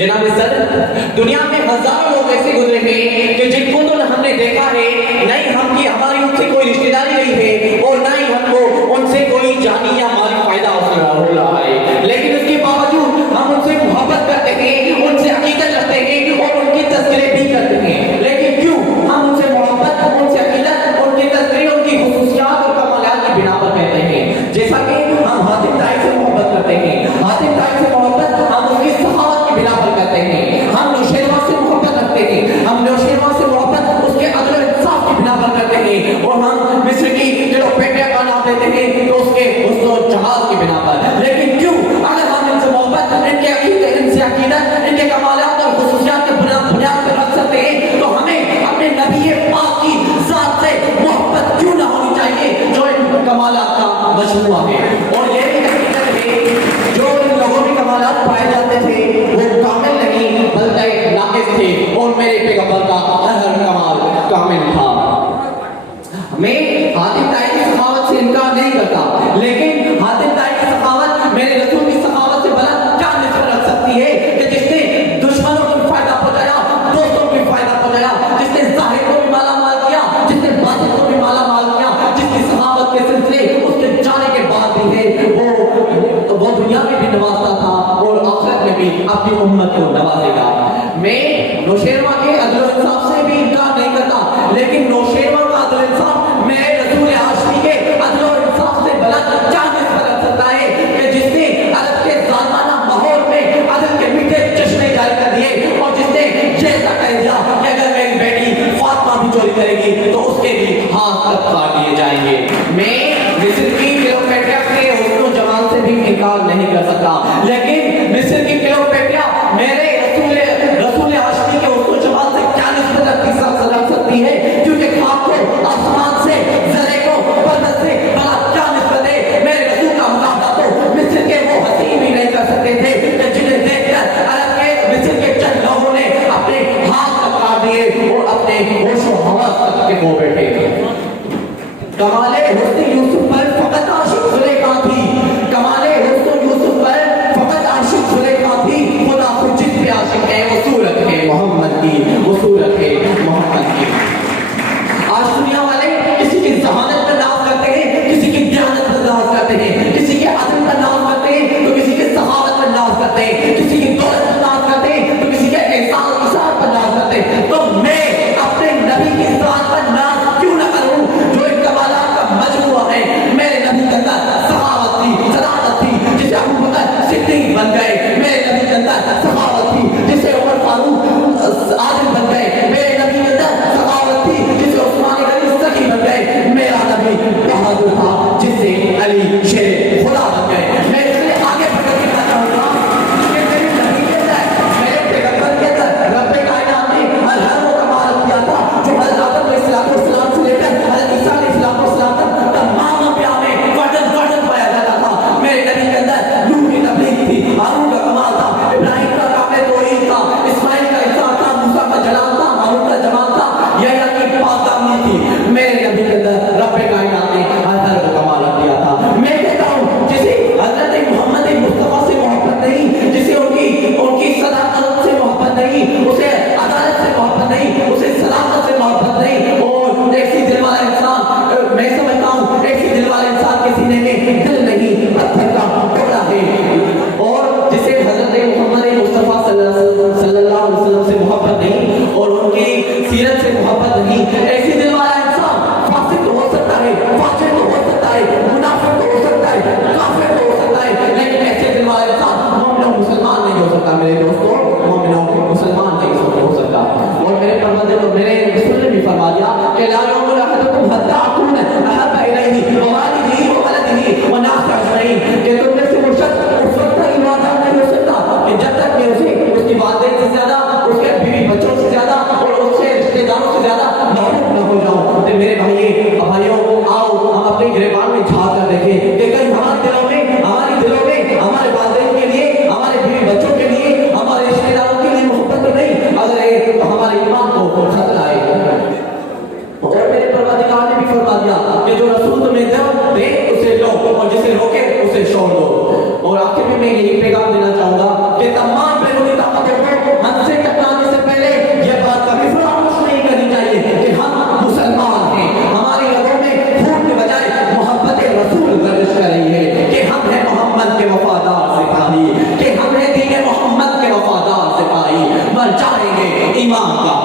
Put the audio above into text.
जनाब सर, दुनिया में हजारों लोग ऐसे गुजरे हैं कि जिनको तो हमने देखा है नहीं हमकी हमारी उनसे कोई रिश्तेदारी नहीं है और ना ही हमको उनसे कोई जानी या माली फायदा हो रहा है, लेकिन उसके बावजूद हम उनसे मोहब्बत करते हैं, उनसे अकीदत रखते हैं और उनकी तस्करे भी करते हैं। लेकिन क्यों हम उनसे मोहब्बत, उनसे अकीदत, उनकी तस्करे, उनकी खुसूसियात और कमालियात की बिना पर कहते हैं? जैसा कि हम हातिम ताई से मोहब्बत करते हैं, हातिम ताई से मोहब्बत हम उसकी सखावत की बिना पर करते हैं। हम नौशेरवा से मोहब्बत रखते हैं, हम नौशेरवा से मोहब्बत उसके अदल और इंसाफ की बिना पर करते हैं। और हम मिस्र की जो पेटिया का नाम देते हैं तो उसके हुस्न और जमाल की बिना पर। लेकिन क्यों अगर हम इनसे मोहब्बत, इनके अकीदत, इनसे अकीदत, इनके कमालात और खुसूसियात के बुनियाद पर रख सकते हैं तो हमें अपने नबी पाक की जात से मोहब्बत क्यों ना होनी चाहिए जो इन कमालात का मजमूआ है? और ये भी हकीकत है जो इन लोगों में कमालात पाए जाते थे वो कामिल नहीं बल्कि नाकिस थे और मेरे पैगंबर का हर कमाल कामिल था। मैं हातिम ताई की सखावत से इनकार नहीं करता, लेकिन हातिम ताई की सखावत मेरे रसूल की सखावत से बड़ा क्या निस्बत रख सकती है कि जिसने दुश्मनों को भी फायदा पहुंचाया, दोस्तों को भी फायदा पहुंचाया, जिसने जाहिर को भी माला माल किया, जिसने बातिन को भी माला माल किया, जिसकी सखावत के सिलसिले उसके जाने के बाद भी है वो दुनिया में भी नवाजता था और आखिरत में भी अपनी उम्मत को नवाजेगा। मैं नौशेरवा के अदल और इंसाफ से भी इनकार नहीं करता, लेकिन नौशेरवा का अदल इंसाफ मैं रसूल हाशमी के अदल और इंसाफ से बुलंद क्या निस्बत रख सकता है कि जिसने अदब के ज़ालिमाना माहौल में अदल के मीठे चश्मे जारी कर दिए और जिसने ये तक कह दिया कि अगर मेरी बेटी फातिमा भी चोरी करेगी तो उसके भी हाथ तक काट दिए जाएंगे। मैं मिस्र की क्लियोपेट्रा के हुस्न और जमाल से भी इनकार नहीं कर सकता, लेकिन मिस्र की क्लियोपेट्रा मेरे रसूल हाशमी के हुस्न और जमाल से क्या निस्बत रख सकती है? क्योंकि खाक को आसमान से, ज़रे को पर्वत से बड़ा क्या निस्बत है? मेरे रसूल का मुकाबला तो मिस्र के वो हसीन भी नहीं कर सकते थे कि जिन्हें देखकर अरब के मिस्र के चंद लोगों ने अपने हाथ तक काट दिए और अपने होश और हवास तक के खो बैठे। कमाले हुस्न यूसुफ पर फकत आशिक ज़ुलेखा थी, कमाले हुस्न यूसुफ पर फकत आशिक ज़ुलेखा थी, खुदा खुद जिस पे आशिक है वो सूरत है मोहम्मद की, वो सूरत है मोहम्मद की। आज दुनिया वाले किसी की ज़हानत पर नाज करते हैं, किसी की दयानत पर नाज करते हैं, किसी के अदल पर नाज करते हैं तो किसी के सखावत पर नाज करते हैं, किसी की दौलत पर नाज करते हैं तो किसी के एहसान इशार पर नाज करते हैं। तो मैं अपने नबी की ज़ात पर नाज क्यों ना करूं जो इन कमालात का मजमूआ है? मेरे नबी के अंदर सखावत थी, सदाकत थी जिसे अबू बकर सिद्दीक बन गए, मेरे नबी के अंदर सखावत थी जिसे उमर फारूक आदिल बन गए, मेरे नबी के अंदर सखावत थी जिसे उस्मान गनी सखी बन गए, मेरा नबी बहादुर था जिससे अली शेर खुदा बन गए। मैं इसलिए आगे बढ़कर कहना चाहूंगा कि मेरे नबी के अंदर, मेरे पैगंबर के अंदर रब्बे कायनात ने हर वो कमाल किया था जो हज़रत आदम अलैहिस्सलाम से लेकर हज़रत ईसा अलैहिस्सलाम तक तमाम अंबिया में वर्जन पाया जाता था। मेरे नबी के अंदर नूह की तबलीग थी, हारून का कमाल था, इब्राहिम का कामिल तौहीद था, इस्माइल का इसार था, मूसा का जलाल था, हारून का जमाल था, यहया की पाकदानी थी। मेरे नबी के अंदर रब्बे कायनात ने हर वो कमाल किया था। मैं कहता हूँ जिसे हज़रत मोहम्मद मुस्तफा से मोहब्बत नहीं, जिसे उनकी सदाकत से मोहब्बत नहीं, उसे अदालत से मोहब्बत नहीं, उसे सलामत से मोहब्बत नहीं, और ऐसी दिल वाला इंसान, मैं समझता हूँ ऐसी दिल वाला इंसान के सीने में दिल नहीं पत्थर का टुकड़ा है। और जिसे हज़रत मोहम्मद मुस्तफा सल्लल्लाहु अलैहि वसल्लम से मोहब्बत नहीं और उनकी सीरत से मोहब्बत नहीं, ऐसी दिल वाला इंसान फासिक तो हो सकता है, फासिक तो हो सकता है, मुनाफिक तो हो सकता है, काफिर तो हो सकता है, लेकिन ऐसे दिल वाला इंसान मोमिन मुसलमान नहीं हो सकता। मेरे दोस्तों, मोमिन मुसलमान नहीं हो सकता। और मेरे परवरदिगार और मेरे रसूल ने भी फरमा दिया कि ला युमिनु अहदुकुम हत्ता अकून अहब्बा इलैहि व वालिदिही व वलदिही व नास अजमईन, कि तुम में से वो शख्स उस वक्त तक ईमानदार नहीं हो सकता कि जब तक मैं उसे उसकी वालिदैन से ज्यादा, उसके बीवी बच्चों से ज्यादा और उसके रिश्तेदारों से ज्यादा महबूब न हो जाऊं। तो मेरे भाइयों आओ हम अपने गिरबान में झांक कर देखें कि कहीं हमारे दिलों में हमारे वालिदैन के लिए, हमारे बीवी बच्चों के लिए, हमारे रिश्तेदारों के लिए मोहब्बत तो नहीं, अगर तो हमारे ईमान को खतरा है। और मेरे परवरदिगार ने भी फरमा दिया कि जो रसूल तुम्हें दे उसे लो और जिसे रोके उसे छोड़ दो। और आखिर में मैं यही पैगाम देना चाहूंगा कि तमाम बेरूनी ताकतें ایمان کا